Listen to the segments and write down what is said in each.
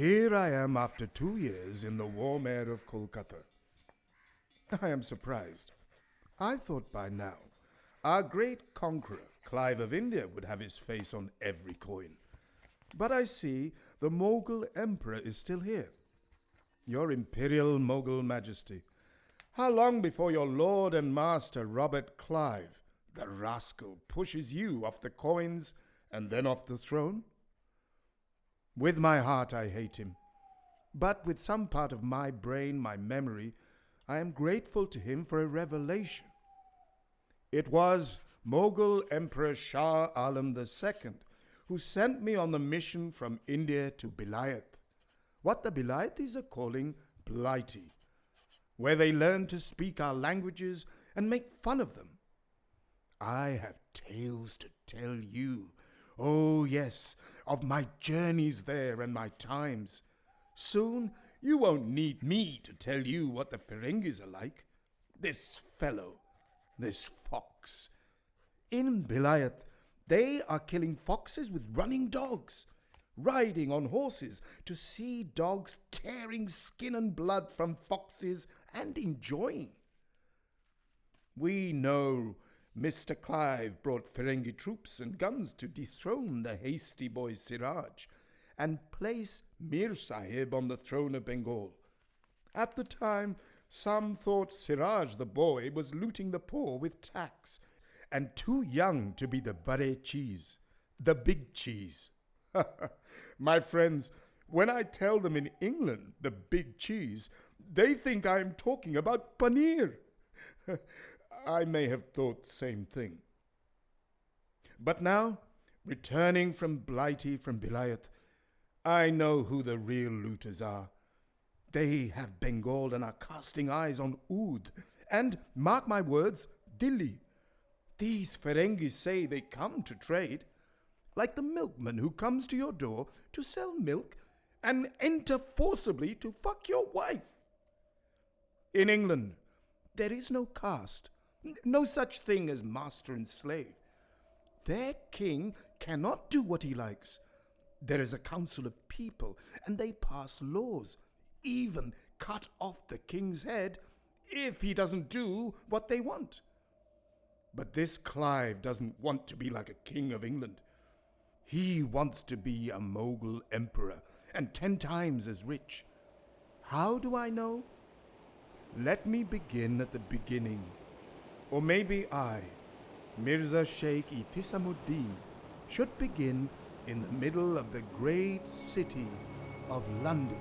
Here I am after 2 years in the warm air of Kolkata. I am surprised. I thought by now our great conqueror, Clive of India, would have his face on every coin. But I see the Mughal emperor is still here. Your Imperial Mughal Majesty, how long before your lord and master Robert Clive, the rascal, pushes you off the coins and then off the throne? With my heart I hate him, but with some part of my brain, my memory, I am grateful to him for a revelation. It was Mughal Emperor Shah Alam II who sent me on the mission from India to Blighty, what the Blighties are calling Blighty, where they learn to speak our languages and make fun of them. I have tales to tell you. Oh, yes, of my journeys there and my times. Soon you won't need me to tell you what the Ferengis are like. This fellow, this fox. In Blighty, they are killing foxes with running dogs, riding on horses to see dogs tearing skin and blood from foxes and enjoying. We know Mr. Clive brought Ferengi troops and guns to dethrone the hasty boy Siraj and place Mir Sahib on the throne of Bengal. At the time, some thought Siraj the boy was looting the poor with tax and too young to be the bare cheese, the big cheese. My friends, when I tell them in England the big cheese, they think I am talking about paneer. I may have thought the same thing. But now, returning from Blighty, from Blighty, I know who the real looters are. They have Bengal and are casting eyes on Oud, and, mark my words, Delhi. These Ferengis say they come to trade, like the milkman who comes to your door to sell milk and enter forcibly to fuck your wife. In England, there is no caste, no such thing as master and slave. Their king cannot do what he likes. There is a council of people, and they pass laws, even cut off the king's head if he doesn't do what they want. But this Clive doesn't want to be like a king of England. He wants to be a Mughal emperor and 10 times as rich. How do I know? Let me begin at the beginning. Or maybe I, Mirza Ihtesamuddin, should begin in the middle of the great city of London.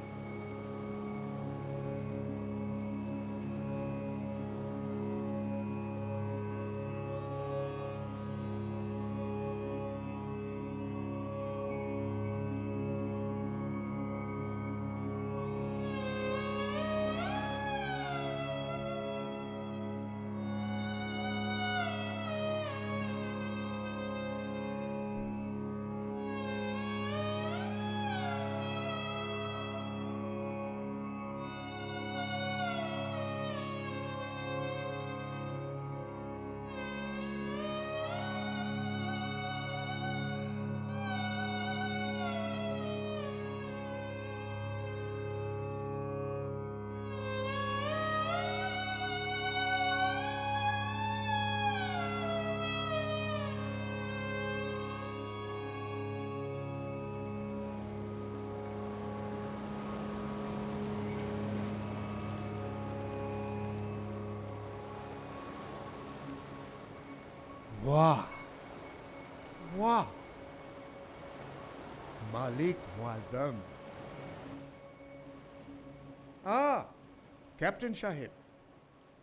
Wah! Wah! Malik Muazzam. Ah, Captain Shahid.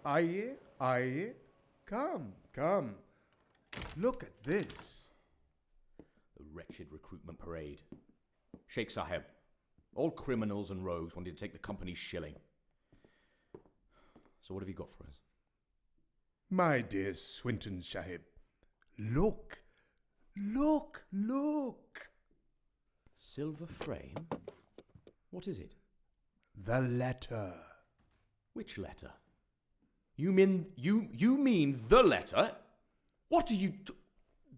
Aye. Come. Look at this. The wretched recruitment parade. Sheikh Sahib, all criminals and rogues wanted to take the company's shilling. So what have you got for us? My dear Swinton Shahib, look. Silver frame? What is it? The letter. Which letter? You mean the letter? What are you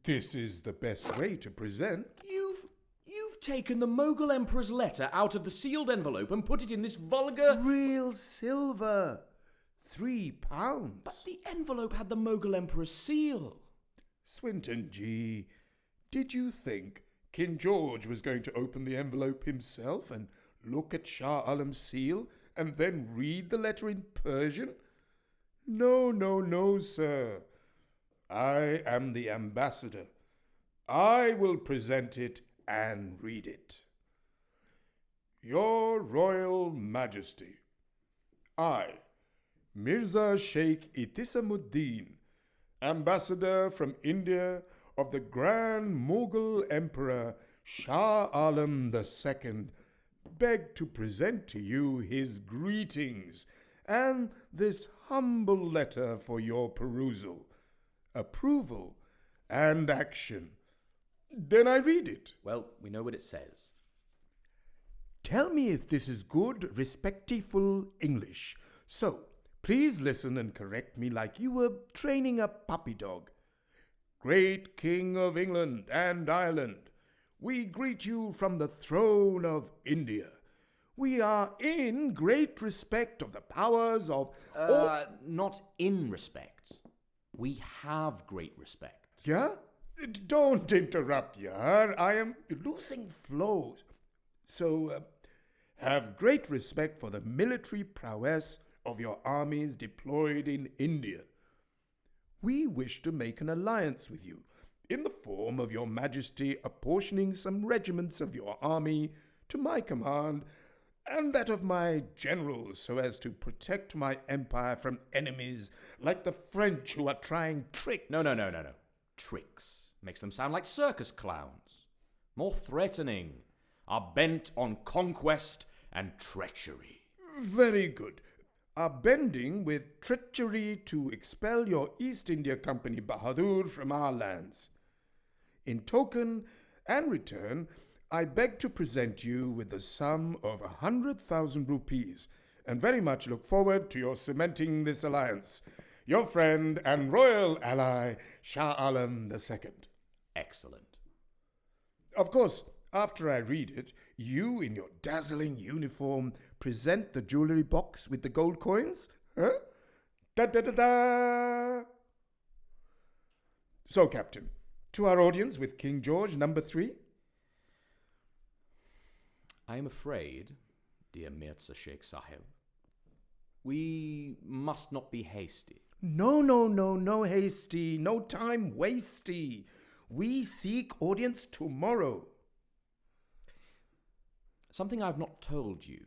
This is the best way to present. You've taken the Mughal Emperor's letter out of the sealed envelope and put it in this vulgar... Real silver. £3. But the envelope had the Mughal Emperor's seal. Swinton G., did you think King George was going to open the envelope himself and look at Shah Alam's seal and then read the letter in Persian? No, no, no, sir. I am the ambassador. I will present it and read it. Your Royal Majesty, I, Mirza Ihtesamuddin, ambassador from India of the Grand Mughal Emperor Shah Alam II, beg to present to you his greetings and this humble letter for your perusal, approval, and action. Then I read it. Well, we know what it says. Tell me if this is good, respectful English. So, please listen and correct me like you were training a puppy dog. Great King of England and Ireland, we greet you from the throne of India. We are in great respect of the powers of... Not in respect. We have great respect. Yeah? Don't interrupt, Yar. I am losing flows. So, have great respect for the military prowess of your armies deployed in India. We wish to make an alliance with you in the form of your Majesty apportioning some regiments of your army to my command and that of my generals so as to protect my empire from enemies like the French who are trying tricks. No. Tricks. Makes them sound like circus clowns. More threatening. Are bent on conquest and treachery. Very good. Are bending with treachery to expel your East India Company Bahadur from our lands. In token and return, I beg to present you with the sum of 100,000 rupees, and very much look forward to your cementing this alliance. Your friend and royal ally, Shah Alam II. Excellent. Of course, after I read it, you, in your dazzling uniform, present the jewellery box with the gold coins? Huh? Da-da-da-da! So, Captain, to our audience with King George, number 3. I am afraid, dear Mirza Sheikh Sahib, we must not be hasty. No hasty, no time wasty. We seek audience tomorrow. Something I've not told you.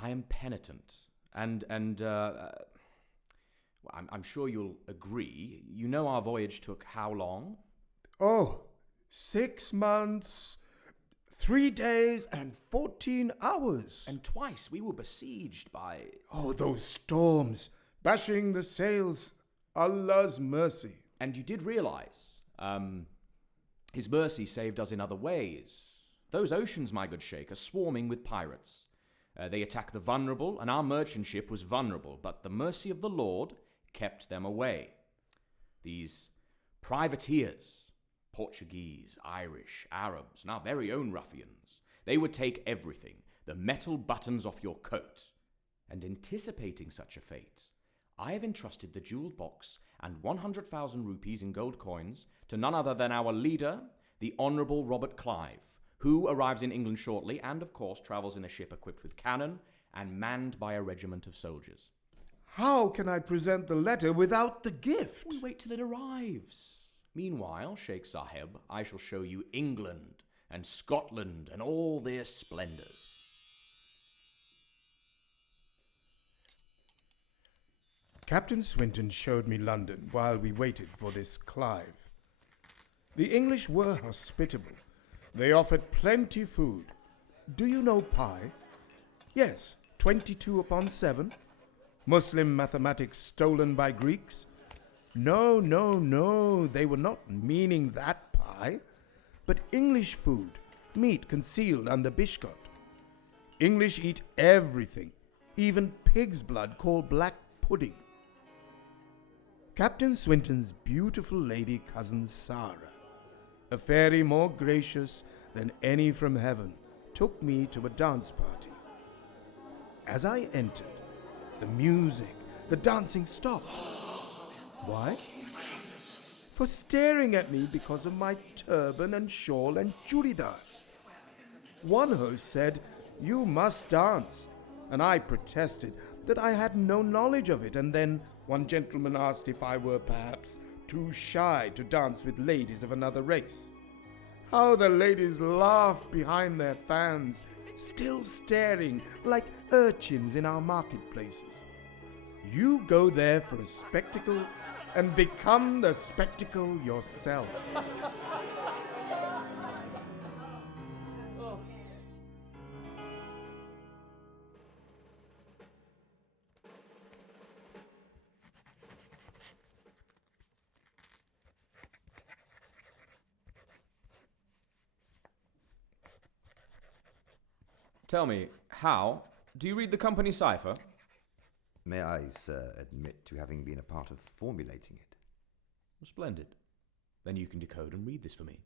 I am penitent, and I'm sure you'll agree. You know our voyage took how long? Oh, 6 months, 3 days, and 14 hours. And twice we were besieged by... Oh, those storms, bashing the sails. Allah's mercy. And you did realize, His mercy saved us in other ways. Those oceans, my good Sheikh, are swarming with pirates. They attack the vulnerable, and our merchant ship was vulnerable, but the mercy of the Lord kept them away. These privateers, Portuguese, Irish, Arabs, and our very own ruffians, they would take everything, the metal buttons off your coat. And anticipating such a fate, I have entrusted the jeweled box and 100,000 rupees in gold coins to none other than our leader, the Honourable Robert Clive, who arrives in England shortly and, of course, travels in a ship equipped with cannon and manned by a regiment of soldiers. How can I present the letter without the gift? We wait till it arrives. Meanwhile, Sheikh Sahib, I shall show you England and Scotland and all their splendours. Captain Swinton showed me London while we waited for this Clive. The English were hospitable. They offered plenty food. Do you know pi? Yes, 22 upon 7. Muslim mathematics stolen by Greeks? No, they were not meaning that pie, but English food, meat concealed under biscuit. English eat everything, even pig's blood called black pudding. Captain Swinton's beautiful lady cousin Sarah, a fairy more gracious Then any from heaven took me to a dance party. As I entered, the music, the dancing stopped. Why? For staring at me because of my turban and shawl and churidar. One host said, "You must dance," and I protested that I had no knowledge of it, and then one gentleman asked if I were perhaps too shy to dance with ladies of another race. How the ladies laughed behind their fans, still staring like urchins in our marketplaces. You go there for a spectacle and become the spectacle yourself. Tell me, how do you read the company cipher? May I, sir, admit to having been a part of formulating it? Splendid. Then you can decode and read this for me.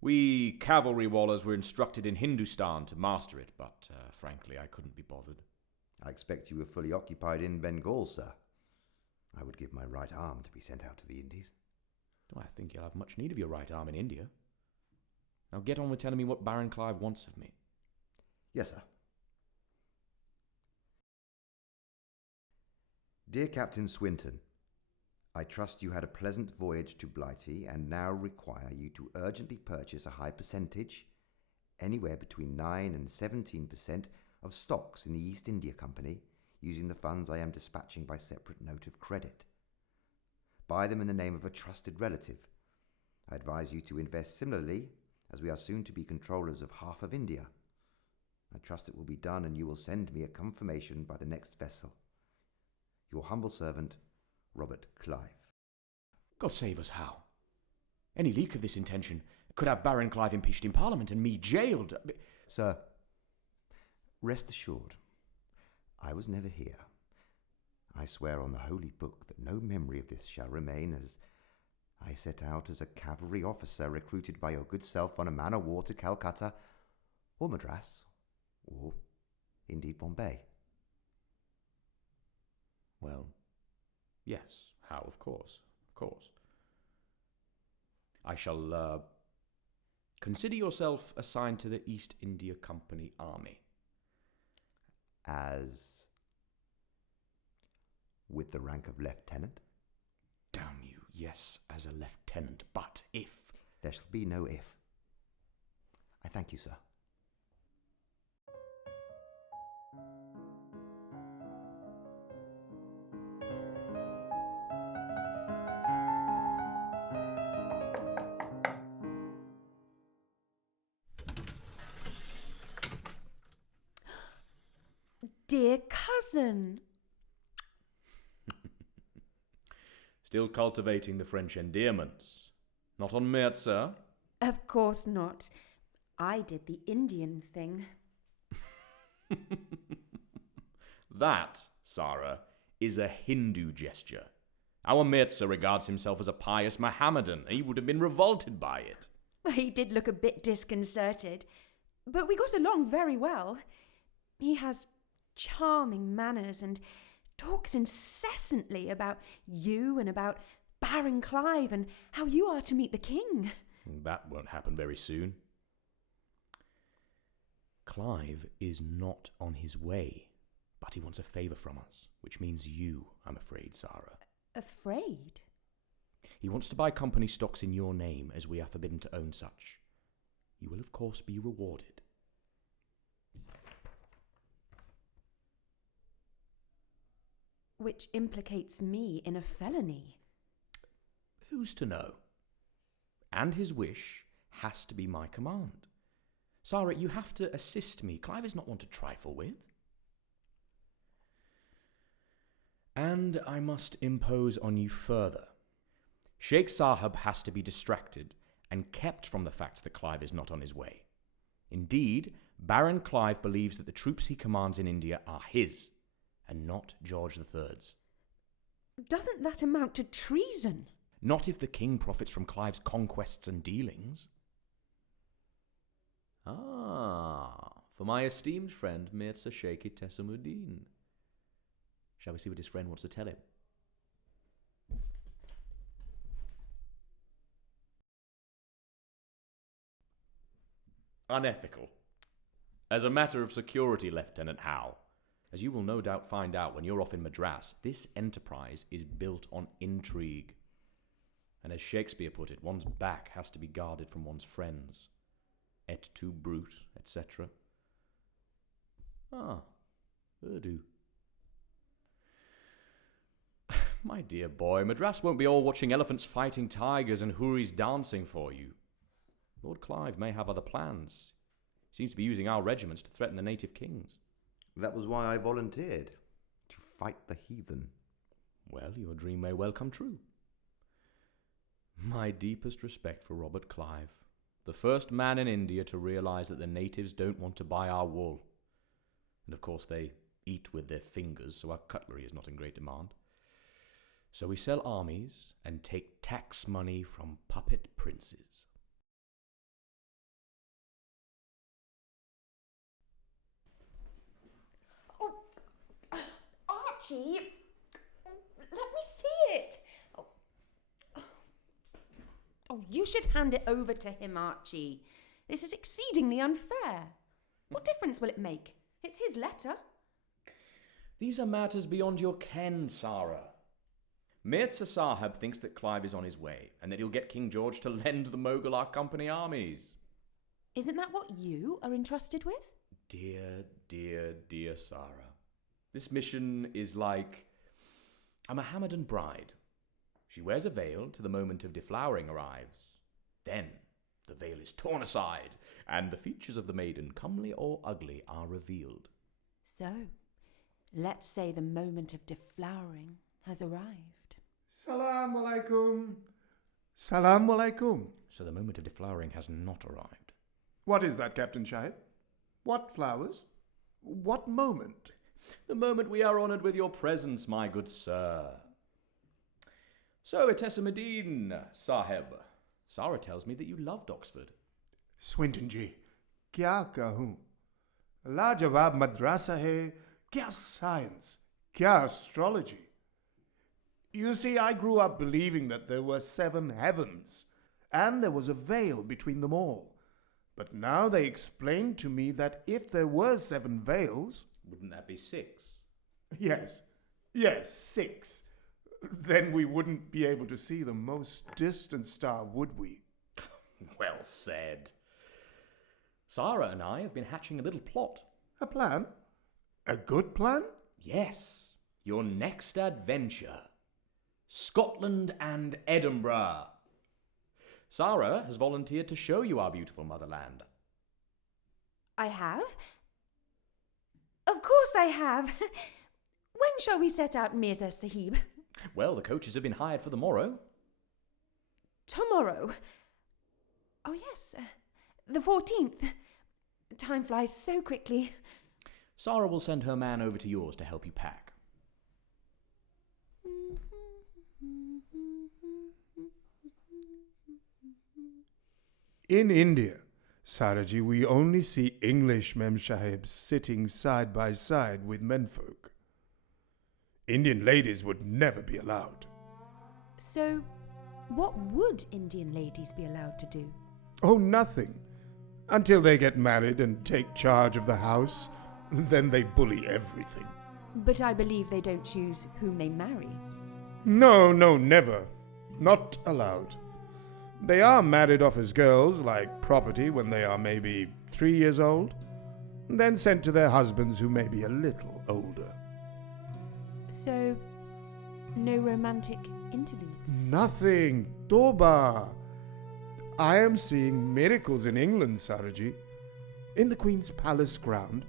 We cavalry wallers were instructed in Hindustan to master it, but frankly, I couldn't be bothered. I expect you were fully occupied in Bengal, sir. I would give my right arm to be sent out to the Indies. Oh, I think you'll have much need of your right arm in India. Now get on with telling me what Baron Clive wants of me. Yes, sir. Dear Captain Swinton, I trust you had a pleasant voyage to Blighty and now require you to urgently purchase a high percentage, anywhere between 9 and 17% of stocks in the East India Company, using the funds I am dispatching by separate note of credit. Buy them in the name of a trusted relative. I advise you to invest similarly, as we are soon to be controllers of half of India. I trust it will be done, and you will send me a confirmation by the next vessel. Your humble servant, Robert Clive. God save us, how? Any leak of this intention could have Baron Clive impeached in Parliament and me jailed. Sir, rest assured, I was never here. I swear on the holy book that no memory of this shall remain, as I set out as a cavalry officer recruited by your good self on a man-of-war to Calcutta, or Madras, or indeed Bombay. Well, yes, how, of course. I shall consider yourself assigned to the East India Company Army. As with the rank of lieutenant? Damn you, yes, as a lieutenant, but if... There shall be no if. I thank you, sir. Dear cousin. Still cultivating the French endearments. Not on Mirza? Of course not. I did the Indian thing. That, Sarah, is a Hindu gesture. Our Mirza regards himself as a pious Mohammedan. He would have been revolted by it. He did look a bit disconcerted, but we got along very well. He has charming manners and talks incessantly about you and about Baron Clive and how you are to meet the king. That won't happen very soon. Clive is not on his way, but he wants a favour from us, which means you, I'm afraid, Sarah. Afraid? He wants to buy company stocks in your name, as we are forbidden to own such. You will, of course, be rewarded. Which implicates me in a felony. Who's to know? And his wish has to be my command. Sarah, you have to assist me. Clive is not one to trifle with. And I must impose on you further. Sheikh Sahib has to be distracted and kept from the fact that Clive is not on his way. Indeed, Baron Clive believes that the troops he commands in India are his, and not George III's. Doesn't that amount to treason? Not if the king profits from Clive's conquests and dealings. Ah, for my esteemed friend Mirza Ihtesamuddin. Shall we see what his friend wants to tell him? Unethical. As a matter of security, Lieutenant Howe, as you will no doubt find out when you're off in Madras, this enterprise is built on intrigue. And as Shakespeare put it, one's back has to be guarded from one's friends. Et tu, brute, etc. Ah, Urdu. My dear boy, Madras won't be all watching elephants fighting tigers and houris dancing for you. Lord Clive may have other plans. He seems to be using our regiments to threaten the native kings. That was why I volunteered, to fight the heathen. Well, your dream may well come true. My deepest respect for Robert Clive, the first man in India to realise that the natives don't want to buy our wool. And of course they eat with their fingers, so our cutlery is not in great demand. So we sell armies and take tax money from puppet princes. Oh, Archie, let me see it. Oh, you should hand it over to him, Archie. This is exceedingly unfair. What difference will it make? It's his letter. These are matters beyond your ken, Sarah. Mirza Sahib thinks that Clive is on his way, and that he'll get King George to lend the Mughal our company armies. Isn't that what you are entrusted with? Dear, dear, dear Sarah. This mission is like a Mohammedan bride. She wears a veil till the moment of deflowering arrives. Then the veil is torn aside, and the features of the maiden, comely or ugly, are revealed. So, let's say the moment of deflowering has arrived. Salam alaikum. Salam alaikum. So the moment of deflowering has not arrived. What is that, Captain Shahib? What flowers? What moment? The moment we are honoured with your presence, my good sir. So, Ihtesamuddin, Sahib, Sarah tells me that you loved Oxford. Swinton ji, kya kahun? Lajawab madrasa hai, kya science, kya astrology. You see, I grew up believing that there were 7 heavens, and there was a veil between them all. But now they explained to me that if there were 7 veils... Wouldn't that be 6? Yes, 6. Then we wouldn't be able to see the most distant star, would we? Well said. Sarah and I have been hatching a little plot. A plan? A good plan? Yes, your next adventure. Scotland and Edinburgh. Sarah has volunteered to show you our beautiful motherland. I have? Of course I have. When shall we set out, Mirza Sahib? Well, the coaches have been hired for the morrow. Tomorrow? Oh yes, the 14th. Time flies so quickly. Sarah will send her man over to yours to help you pack. In India, Saraji, we only see English Memsahibs sitting side by side with menfolk. Indian ladies would never be allowed. So, what would Indian ladies be allowed to do? Oh, nothing. Until they get married and take charge of the house, then they bully everything. But I believe they don't choose whom they marry. No, never. Not allowed. They are married off as girls, like property, when they are maybe 3 years old, then sent to their husbands who may be a little older. So, no romantic interludes? Nothing. Toba. I am seeing miracles in England, Saraji. In the Queen's Palace ground,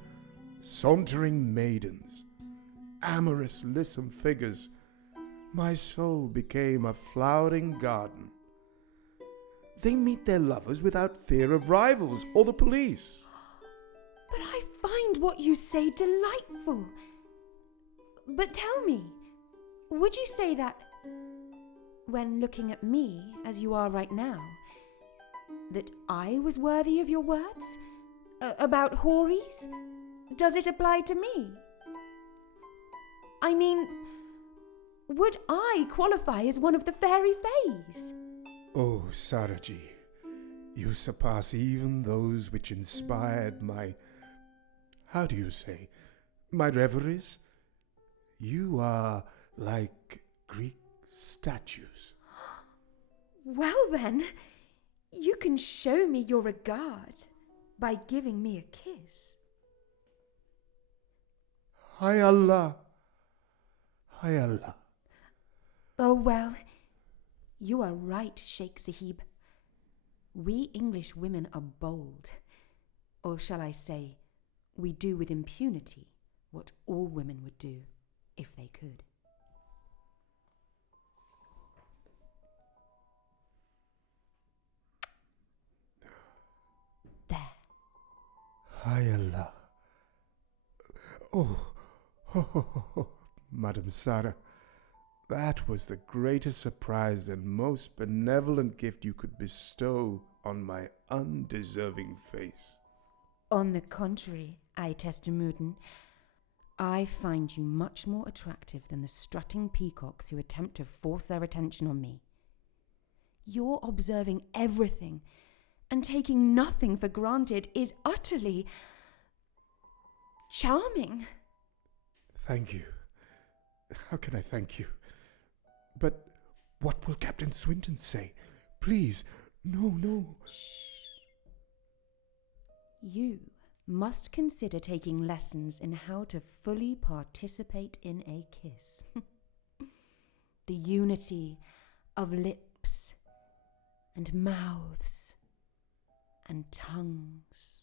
sauntering maidens, amorous lissom figures. My soul became a flowering garden. They meet their lovers without fear of rivals or the police. But I find what you say delightful. But tell me, would you say that, when looking at me as you are right now, that I was worthy of your words? About houris? Does it apply to me? I mean, would I qualify as one of the fairy fays? Oh, Saraji, you surpass even those which inspired my... how do you say? My reveries? You are like Greek statues. Well then, you can show me your regard by giving me a kiss. Hi Allah. Hi Allah. Oh well, you are right, Sheikh Sahib. We English women are bold. Or shall I say, we do with impunity what all women would do if they could. There. Hi Allah. Oh, Madam Sarah, that was the greatest surprise and most benevolent gift you could bestow on my undeserving face. On the contrary, Ihtesamuddin, I find you much more attractive than the strutting peacocks who attempt to force their attention on me. Your observing everything and taking nothing for granted is utterly charming. Thank you. How can I thank you? But what will Captain Swinton say? Please, no. You must consider taking lessons in how to fully participate in a kiss. The unity of lips and mouths and tongues.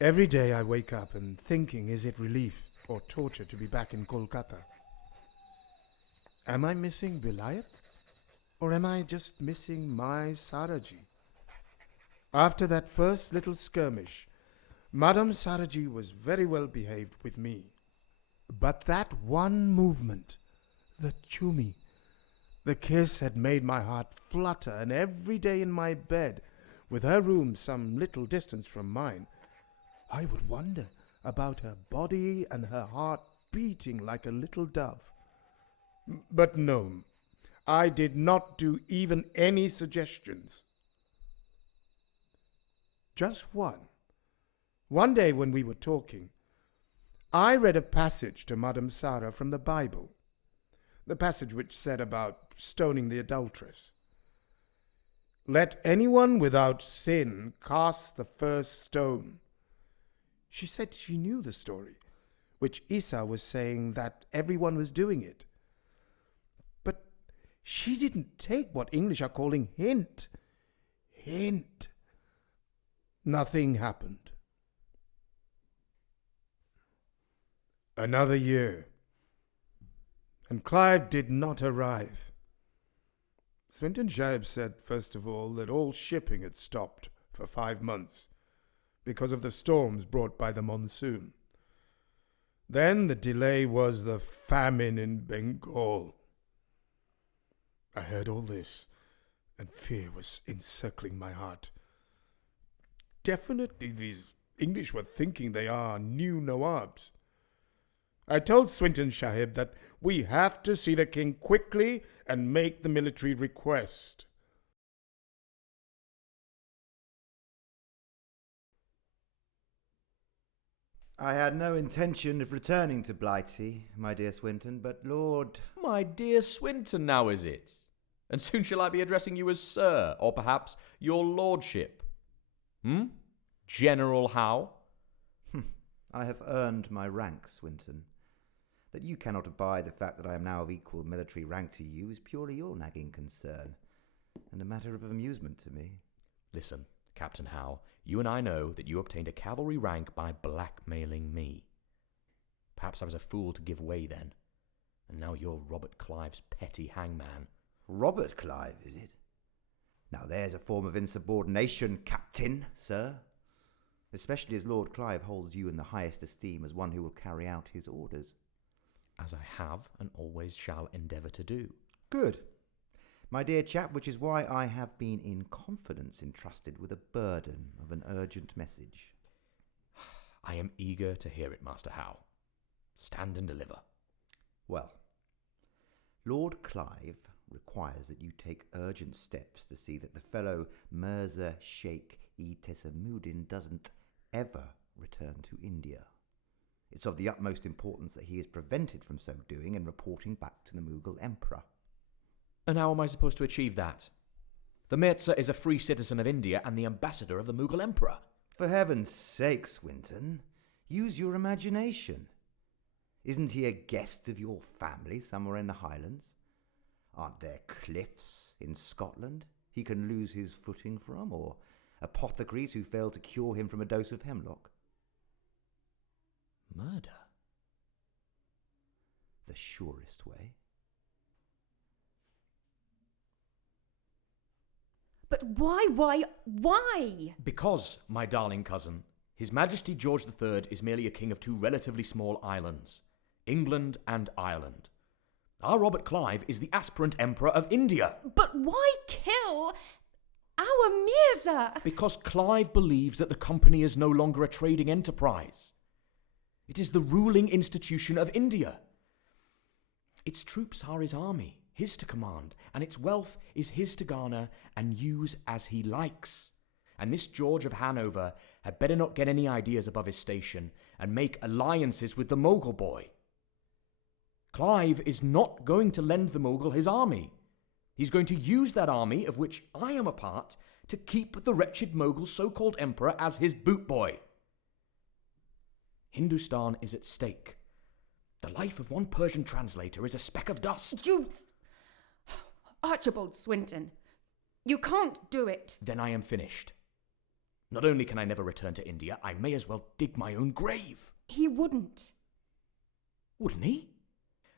Every day I wake up and thinking, is it relief or torture to be back in Kolkata? Am I missing Vilayat? Or am I just missing my Saraji? After that first little skirmish, Madame Saraji was very well behaved with me. But that one movement, the chumi, the kiss had made my heart flutter, and every day in my bed, with her room some little distance from mine, I would wonder about her body and her heart beating like a little dove. But no, I did not do even any suggestions. Just one. One day when we were talking, I read a passage to Madame Sarah from the Bible, the passage which said about stoning the adulteress. Let anyone without sin cast the first stone. She said she knew the story, which Isa was saying that everyone was doing it. But she didn't take what English are calling hint. Hint. Nothing happened. Another year, and Clive did not arrive. Swinton Sahib said, first of all, that all shipping had stopped for 5 months because of the storms brought by the monsoon. Then the delay was the famine in Bengal. I heard all this, and fear was encircling my heart. Definitely these English were thinking they are new Nawabs. I told Swinton Sahib that we have to see the king quickly and make the military request. I had no intention of returning to Blighty, my dear Swinton, but Lord... My dear Swinton, now is it? And soon shall I be addressing you as Sir, or perhaps your Lordship? General Howe? I have earned my rank, Swinton. That you cannot abide the fact that I am now of equal military rank to you is purely your nagging concern, and a matter of amusement to me. Listen, Captain Howe, you and I know that you obtained a cavalry rank by blackmailing me. Perhaps I was a fool to give way then, and now you're Robert Clive's petty hangman. Robert Clive, is it? Now there's a form of insubordination, Captain, sir. especially as Lord Clive holds you in the highest esteem as one who will carry out his orders. As I have and always shall endeavour to do. Good. My dear chap, which is why I have been in confidence entrusted with a burden of an urgent message. I am eager to hear it, Master Howe. Stand and deliver. Well, Lord Clive requires that you take urgent steps to see that the fellow Mirza Ihtesamuddin doesn't ever return to India. It's of the utmost importance that he is prevented from so doing and reporting back to the Mughal Emperor. And how am I supposed to achieve that? The Mirza is a free citizen of India and the ambassador of the Mughal Emperor. For heaven's sake, Swinton, use your imagination. Isn't he a guest of your family somewhere in the Highlands? Aren't there cliffs in Scotland he can lose his footing from, or apothecaries who fail to cure him from a dose of hemlock? Murder? The surest way. But why? Because, my darling cousin, His Majesty George III is merely a king of two relatively small islands, England and Ireland. Our Robert Clive is the aspirant emperor of India. But why kill our Mirza? Because Clive believes that the company is no longer a trading enterprise. It is the ruling institution of India. Its troops are his army, his to command, and its wealth is his to garner and use as he likes. And this George of Hanover had better not get any ideas above his station and make alliances with the Mogul boy. Clive is not going to lend the Mughal his army. He's going to use that army, of which I am a part, to keep the wretched Mogul so-called emperor as his boot boy. Hindustan is at stake. The life of one Persian translator is a speck of dust. Archibald Swinton, you can't do it. Then I am finished. Not only can I never return to India, I may as well dig my own grave. He wouldn't. Wouldn't he?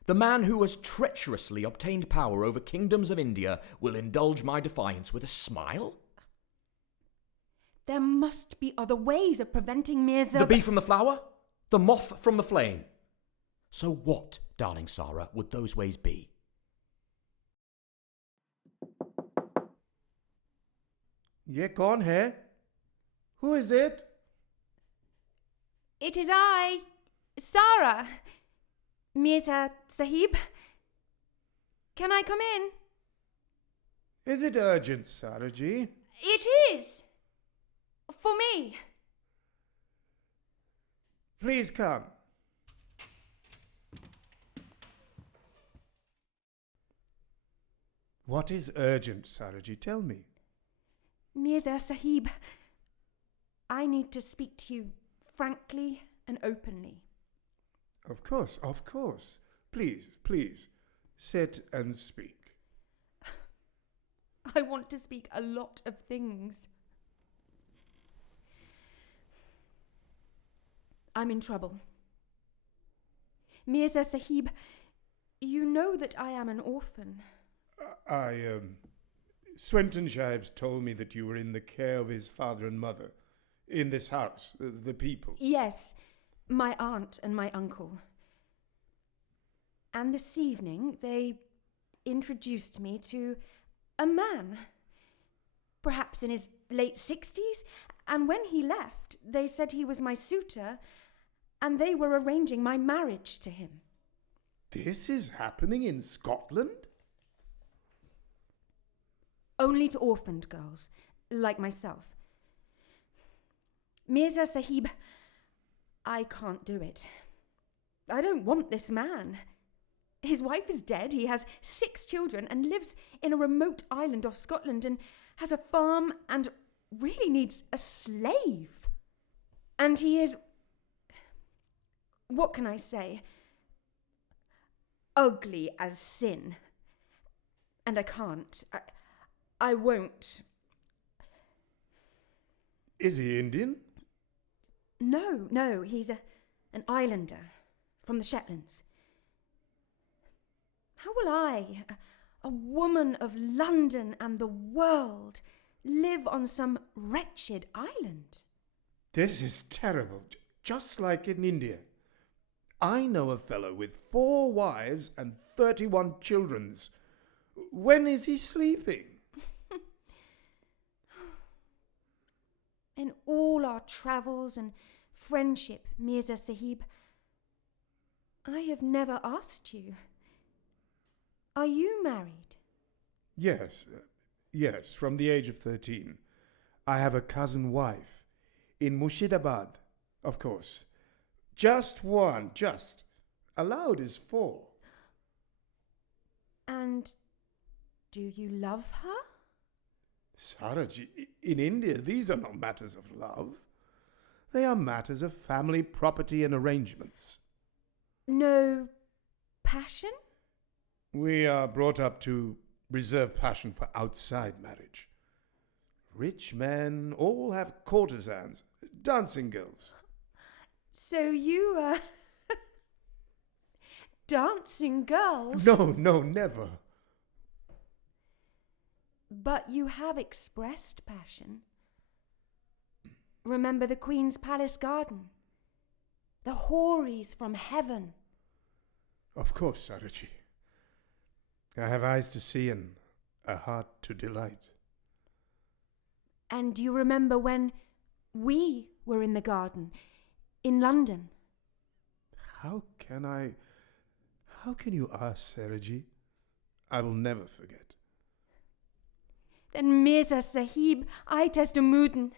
The man who has treacherously obtained power over kingdoms of India will indulge my defiance with a smile? There must be other ways of preventing Mirza... The bee from the flower? The moth from the flame? So what, darling Sarah, would those ways be? Ye kaun hai? Who is it? It is I, Sarah. Mirza Sahib. Can I come in? Is it urgent, Saraji? It is. For me. Please come. What is urgent, Saraji? Tell me. Mirza Sahib, I need to speak to you frankly and openly. Of course, of course. Please, please, sit and speak. I want to speak a lot of things. I'm in trouble. Mirza Sahib, you know that I am an orphan. Swinton Sahib's told me that you were in the care of his father and mother, in this house, the people. Yes, my aunt and my uncle. And this evening they introduced me to a man, perhaps in his late 60s, and when he left, they said he was my suitor, and they were arranging my marriage to him. This is happening in Scotland? Only to orphaned girls, like myself. Mirza Sahib, I can't do it. I don't want this man. His wife is dead, he has 6 children and lives in a remote island off Scotland and has a farm and really needs a slave. And he is, what can I say, ugly as sin. And I can't. I won't. Is he Indian? No, he's an islander from the Shetlands. How will I, a woman of London and the world, live on some wretched island? This is terrible, just like in India. I know a fellow with 4 wives and 31 children. When is he sleeping? In all our travels and friendship, Mirza Sahib, I have never asked you. Are you married? Yes, from the age of 13. I have a cousin wife in Murshidabad, of course. Just one, just. Allowed is 4. And do you love her? Saraji, in India, these are not matters of love. They are matters of family property and arrangements. No passion? We are brought up to reserve passion for outside marriage. Rich men all have courtesans, dancing girls. So you, dancing girls? No, never. But you have expressed passion. Remember the Queen's Palace garden? The houris from heaven. Of course, Saraji. I have eyes to see and a heart to delight. And do you remember when we were in the garden in London? How can you ask, Saraji? I will never forget. Then Mirza Sahib Ihtesamuddin,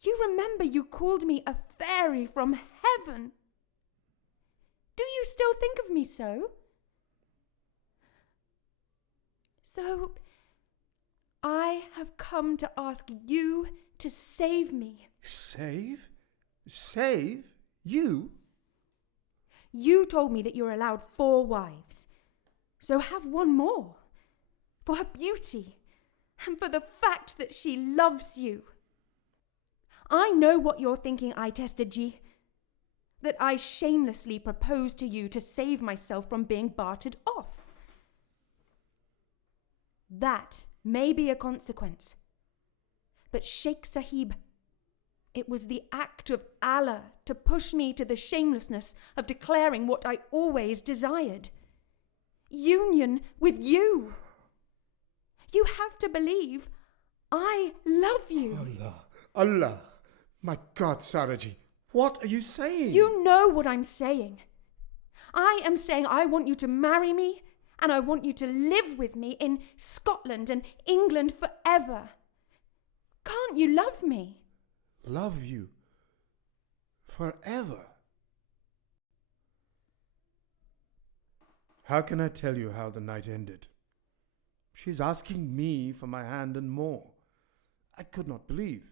you remember you called me a fairy from heaven. Do you still think of me so? So, I have come to ask you to save me. Save? Save? You? You told me that you're allowed 4 wives. So have one more. For her beauty and for the fact that she loves you. I know what you're thinking, Ihtestaji. That I shamelessly proposed to you to save myself from being bartered off. That may be a consequence. But Sheikh Sahib, it was the act of Allah to push me to the shamelessness of declaring what I always desired. Union with you. You have to believe I love you. Allah. My God, Saraji, what are you saying? You know what I'm saying. I am saying I want you to marry me and I want you to live with me in Scotland and England forever. Can't you love me? Love you forever. How can I tell you how the night ended? She's asking me for my hand and more. I could not believe.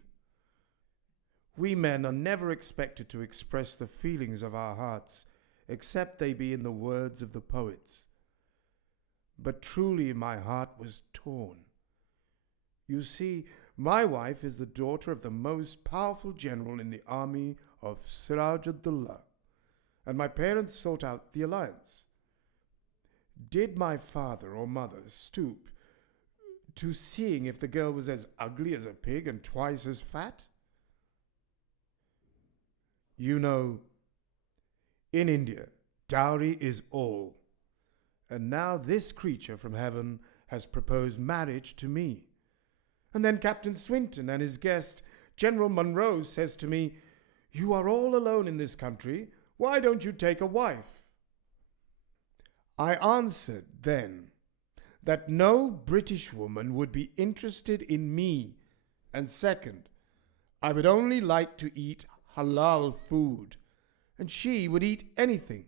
We men are never expected to express the feelings of our hearts, except they be in the words of the poets. But truly my heart was torn. You see, my wife is the daughter of the most powerful general in the army of Siraj ad-Dawla, and my parents sought out the alliance. Did my father or mother stoop to seeing if the girl was as ugly as a pig and twice as fat? You know, in India, dowry is all. And now this creature from heaven has proposed marriage to me. And then Captain Swinton and his guest, General Monroe, says to me, "You are all alone in this country. Why don't you take a wife?" I answered then that no British woman would be interested in me. And second, I would only like to eat halal food, and she would eat anything.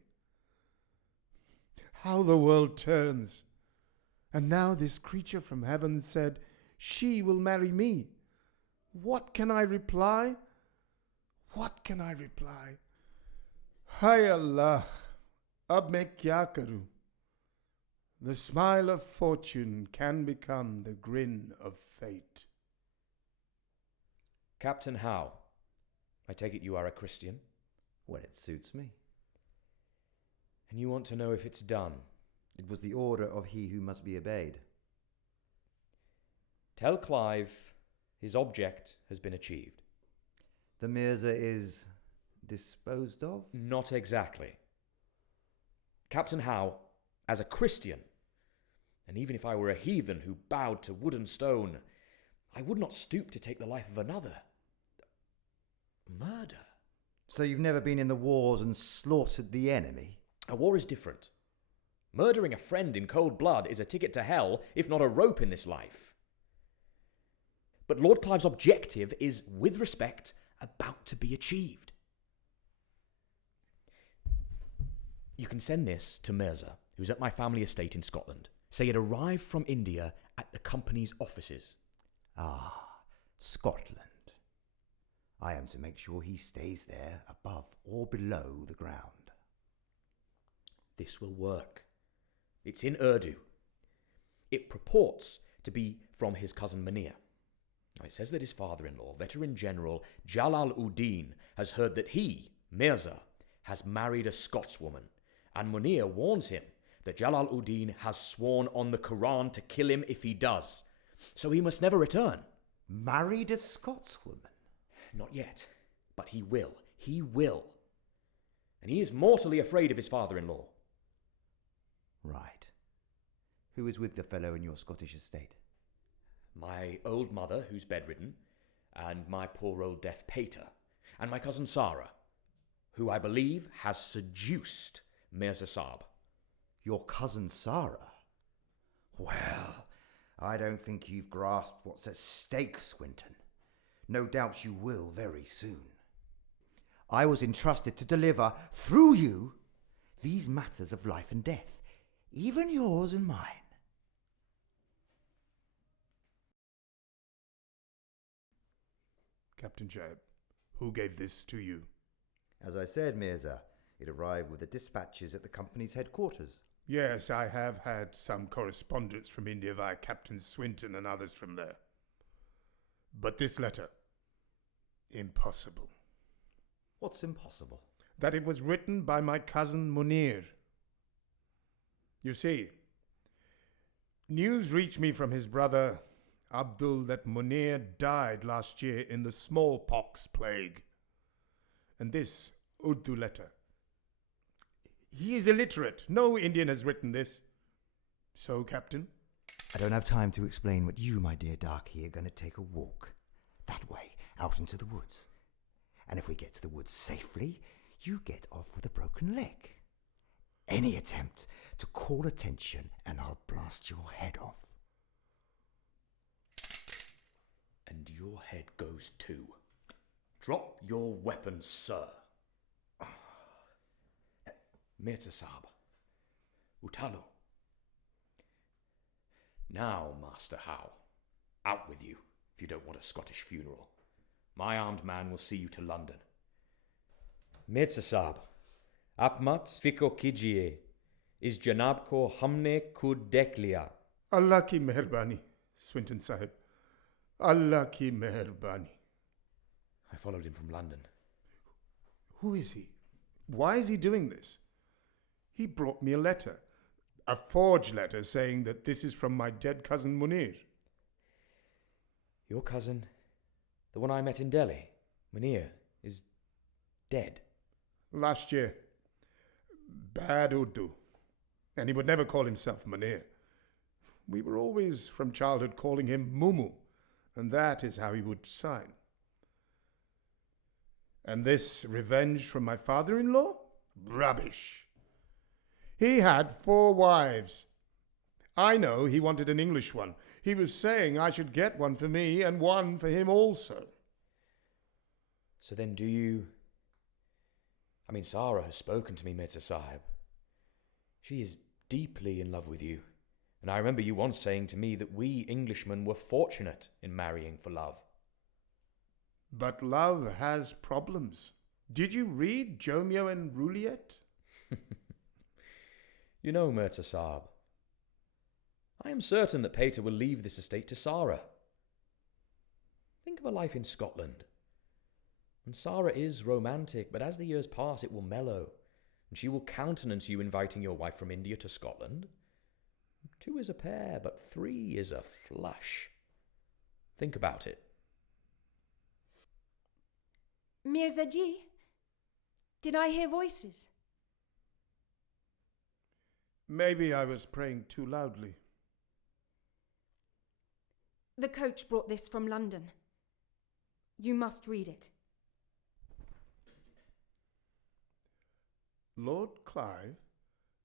How the world turns. And now this creature from heaven said she will marry me. What can I reply? What can I reply? Hay Allah, ab main kya karu? The smile of fortune can become the grin of fate. Captain Howe, I take it you are a Christian? When it suits me. And you want to know if it's done? It was the order of he who must be obeyed. Tell Clive his object has been achieved. The Mirza is disposed of? Not exactly. Captain Howe, as a Christian, and even if I were a heathen who bowed to wood and stone, I would not stoop to take the life of another. Murder. So you've never been in the wars and slaughtered the enemy? A war is different. Murdering a friend in cold blood is a ticket to hell, if not a rope in this life. But Lord Clive's objective is, with respect, about to be achieved. You can send this to Mirza, who's at my family estate in Scotland. Say it arrived from India at the company's offices. Ah, Scotland. I am to make sure he stays there, above or below the ground. This will work. It's in Urdu. It purports to be from his cousin Munir. Now, it says that his father-in-law, Veteran General Jalal-ud-Din, has heard that he, Mirza, has married a Scotswoman, and Munir warns him that Jalal-ud-Din has sworn on the Quran to kill him if he does, so he must never return. Married a Scotswoman? Not yet, but he will. He will. And he is mortally afraid of his father-in-law. Right. Who is with the fellow in your Scottish estate? My old mother, who's bedridden, and my poor old deaf pater, and my cousin Sarah, who I believe has seduced Mirza Saab. Your cousin Sarah? Well, I don't think you've grasped what's at stake, Swinton. No doubt you will very soon. I was entrusted to deliver, through you, these matters of life and death, even yours and mine. Captain Jab, who gave this to you? As I said, Mirza, it arrived with the dispatches at the company's headquarters. Yes, I have had some correspondence from India via Captain Swinton and others from there. But this letter, impossible. What's impossible? That it was written by my cousin Munir. You see, news reached me from his brother Abdul that Munir died last year in the smallpox plague. And this Urdu letter. He is illiterate. No Indian has written this. So, Captain? I don't have time to explain what you, my dear Darky, are going to take a walk. That way, out into the woods. And if we get to the woods safely, you get off with a broken leg. Any attempt to call attention and I'll blast your head off. And your head goes too. Drop your weapons, sir. Mirza Saab. Utalo. Now, Master Howe, out with you if you don't want a Scottish funeral. My armed man will see you to London. Mirza Saab, apmat fiko kijiye, is janab ko humne khud dekh liya. Allah ki mehrbani, Swinton Sahib. Allah ki mehrbani. I followed him from London. Who is he? Why is he doing this? He brought me a letter. A forged letter saying that this is from my dead cousin Munir. Your cousin, the one I met in Delhi, Munir, is dead. Last year. Bad Urdu. And he would never call himself Munir. We were always, from childhood, calling him Mumu. And that is how he would sign. And this revenge from my father-in-law? Rubbish. He had 4 wives. I know he wanted an English one. He was saying I should get one for me and one for him also. So then do you... I mean, Sarah has spoken to me, Mirza Sahib. She is deeply in love with you. And I remember you once saying to me that we Englishmen were fortunate in marrying for love. But love has problems. Did you read Jomeo and Juliet? You know, Mirza Saab, I am certain that Pater will leave this estate to Sarah. Think of a life in Scotland. And Sarah is romantic, but as the years pass it will mellow, and she will countenance you inviting your wife from India to Scotland. 2 is a pair, but 3 is a flush. Think about it. Mirza Ji, did I hear voices? Maybe I was praying too loudly. The coach brought this from London. You must read it. Lord Clive,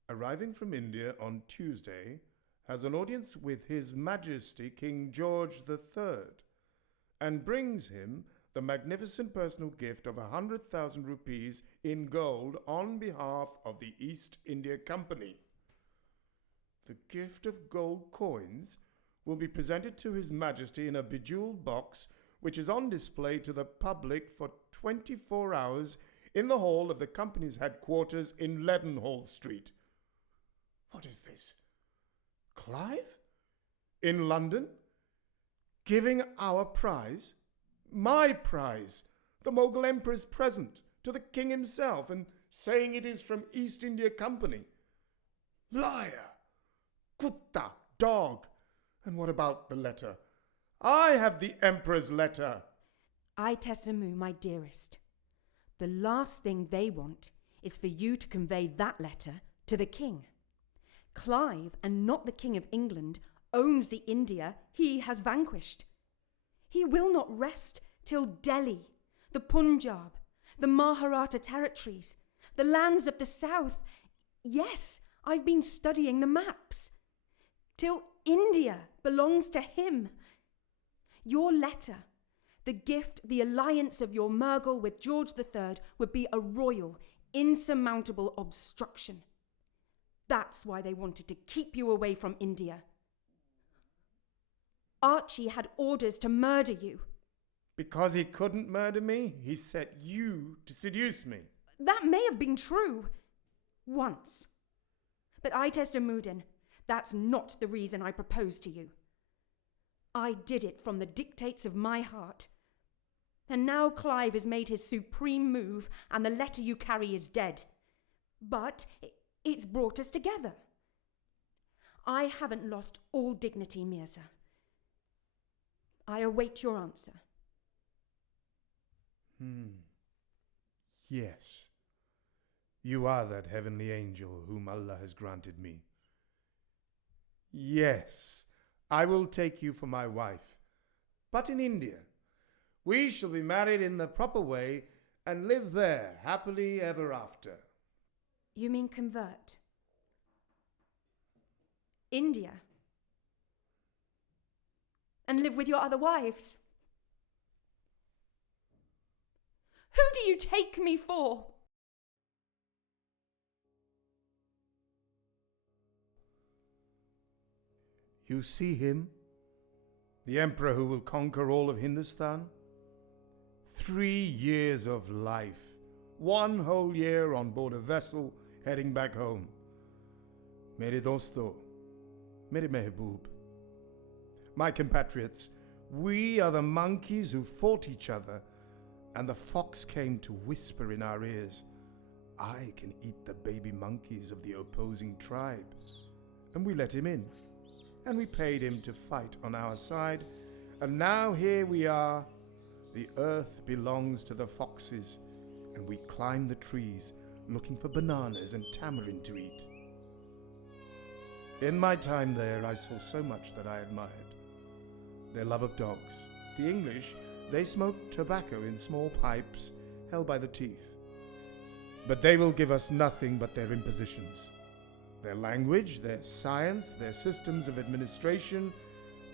arriving from India on Tuesday, has an audience with His Majesty King George III, and brings him the magnificent personal gift of 100,000 rupees in gold on behalf of the East India Company. The gift of gold coins will be presented to His Majesty in a bejewelled box, which is on display to the public for 24 hours in the hall of the company's headquarters in Leadenhall Street. What is this? Clive? In London? Giving our prize? My prize? The Mughal Emperor's present to the king himself, and saying it is from East India Company? Liar! Kutta! Dog! And what about the letter? I have the Emperor's letter. Ihtesamu, my dearest, the last thing they want is for you to convey that letter to the king. Clive, and not the King of England, owns the India he has vanquished. He will not rest till Delhi, the Punjab, the Maharata territories, the lands of the south. Yes, I've been studying the maps. Till India belongs to him. Your letter, the gift, the alliance of your Mughal with George III would be a royal, insurmountable obstruction. That's why they wanted to keep you away from India. Archie had orders to murder you. Because he couldn't murder me, he set you to seduce me. That may have been true. Once. But Ihtesamuddin, that's not the reason I proposed to you. I did it from the dictates of my heart. And now Clive has made his supreme move, and the letter you carry is dead. But it's brought us together. I haven't lost all dignity, Mirza. I await your answer. Yes. You are that heavenly angel whom Allah has granted me. Yes, I will take you for my wife. But in India, we shall be married in the proper way and live there happily ever after. You mean convert? India? And live with your other wives? Who do you take me for? You see him, the emperor who will conquer all of Hindustan? 3 years of life, 1 whole year on board a vessel heading back home. Mere dosto, mere mehboob. My compatriots, we are the monkeys who fought each other, and the fox came to whisper in our ears, I can eat the baby monkeys of the opposing tribe. And we let him in, and we paid him to fight on our side, and now here we are. The earth belongs to the foxes, and we climb the trees looking for bananas and tamarind to eat. In my time there, I saw so much that I admired. Their love of dogs. The English, they smoke tobacco in small pipes held by the teeth. But they will give us nothing but their impositions. Their language, their science, their systems of administration,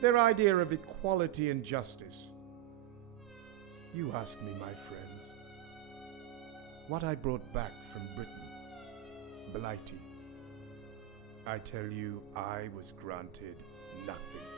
their idea of equality and justice. You ask me, my friends, what I brought back from Britain, Blighty. I tell you, I was granted nothing.